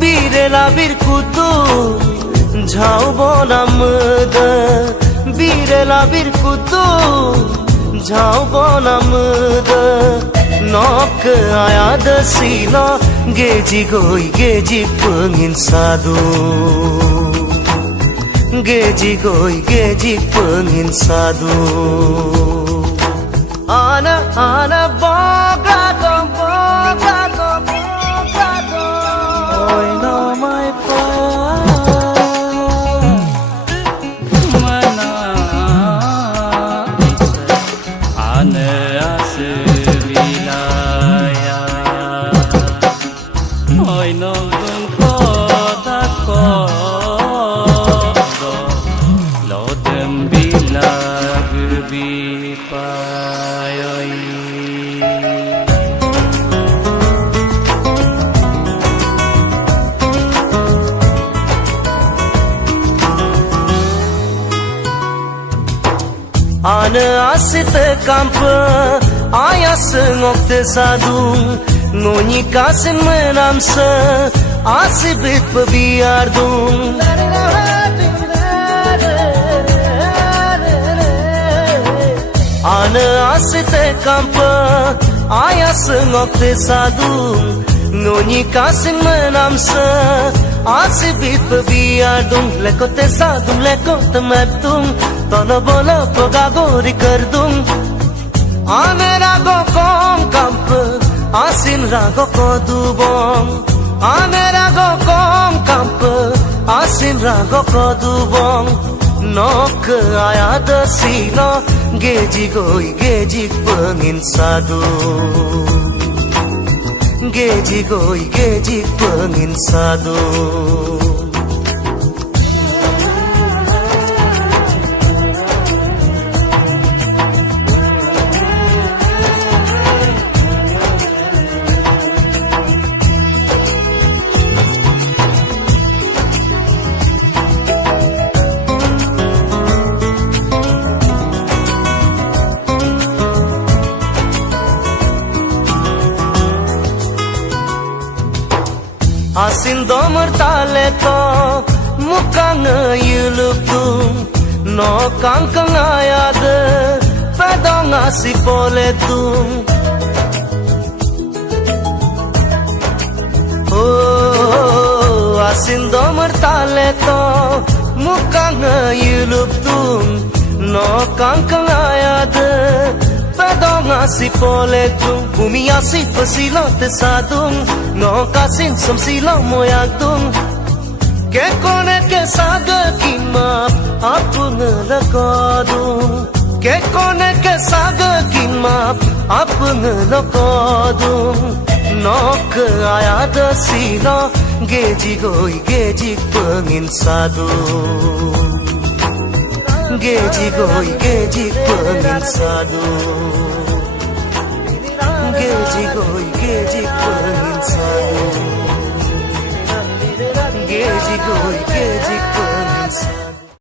birela bir kutu Jau bonamda birela bir kutu Jau bonamda Nok ayada sila geji pengin sadu geji pengin sadu ana bogado oi no mai pa mana ana asilaya oi no ko ta ko lo dem bila bi payoi Ana asite kampa ayas ngokte sadung ngoni kasin menamsa asibit pabiardung Ana asite kampa ayas ngokte sadung ngoni kasin menamsa asibit pabiardung lekote sadung lekote maptung Tono bola pagagori kardung Ane rago kong kamp Asin rago kodubong Ane rago kong kamp Asin rago kodubong Nok ayada sino geji pengin sadu Geji pengin sadu Asin domar tale to mukang yulup tum no kangkang ayad padong asipole tum oh asin domar tale to mukang yulup tum no kangkang ayad padong asipole tum bumi asip silot sadung No kasin som sila moyagtung Ke kone ke saga kimap Apu ngelakodung Ke kone ke saga kimap Apu ngelakodung No ke ayada sila geji pengin sadu Geji pengin sadu Geji pengin sadu Geji